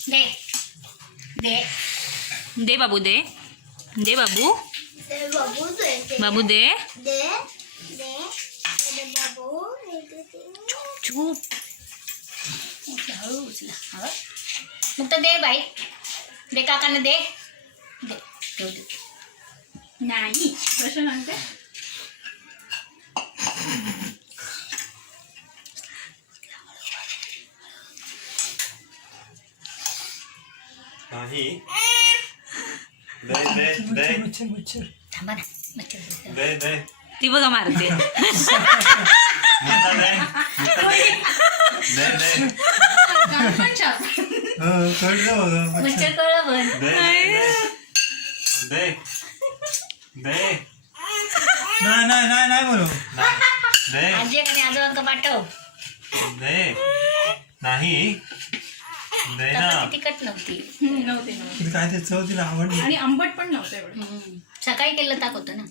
दे दे दे बाबू दे दे बाबू बाबू दे चुप हळू उचला हवं मग तर दे बाई दे काकांना दे दे ठेव दे नाही कसं म्हणते नाही दे दे दे थांबा ना मच्छर दे दे ती बघा मारते मुद्दा दे दे दे मच्छर कळलं पण दे दे दे नाही म्हणू दे आजी आणि आजोबांका पाठव दे नाही दे ना चपाती तिखट नव्हती तुला काय ते चव तिला आवडली आणि आंबट पण नव्हतं एवढं. सकाळी केलं ताक होतं ना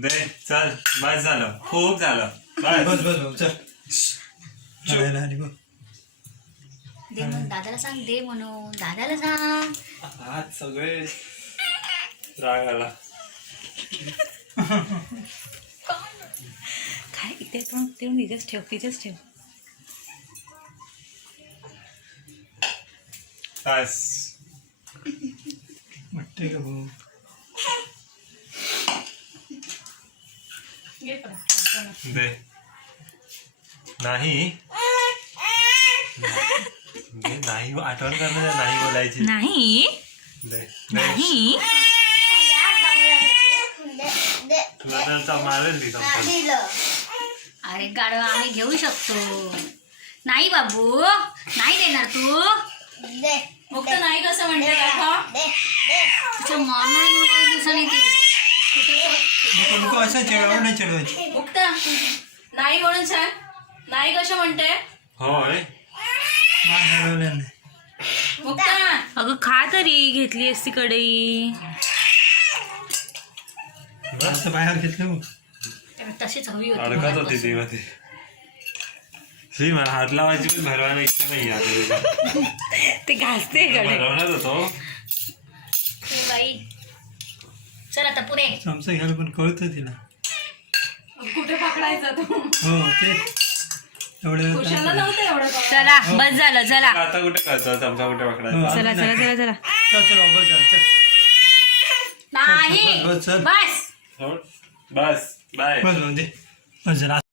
दे चल बस झालं खूप झालं बस बस बस भाऊ चल आली बघ दे म्हणून दादाला सांग दे म्हणून दादाला सांग आज सगळे राग आला काय इथे पण ते तिथेच ठेव बस वाटते का भाऊ घे परत. दे नाही दे नाही आठवण करणार नाही बोलायची नाही दे दे नाही तुला तर मारेल ती चमचा. अरे गाडवा आम्ही घेऊ शकतो नाही बाबू नाही देणार तू मुक्त नाही कसं म्हणते काका तिचं मन नाही दिवसाने ती नको असं चिडवून नाही चिडवायची मुक्त नाही म्हणून सांग नाही कसं म्हणते होय मुक्त अगं खा तरी घेतली असती कढई असं बाहेर घेतलं मग तशीच हवी होती अडकत होती मगाचपासून. ती मध्ये शी मला हात लावायची पण भरवायला इच्छा नाही आता ते घासते कढई भरवणार होतो ए बाई चल आता पुढे चमचा घ्यायला पण कळतं तिला कुठे पकडायचा तो हो ते एवढं कुशाला नव्हतं एवढं पकडायचं. चला बस झालं चला आता कुठे कळतं चमचा कुठे हो. पकडायचा चला चला चला चला चल चल बाबा, चल चल नाही बस, चल. बस हो. बस बाय बस भाऊ, दे बस जरा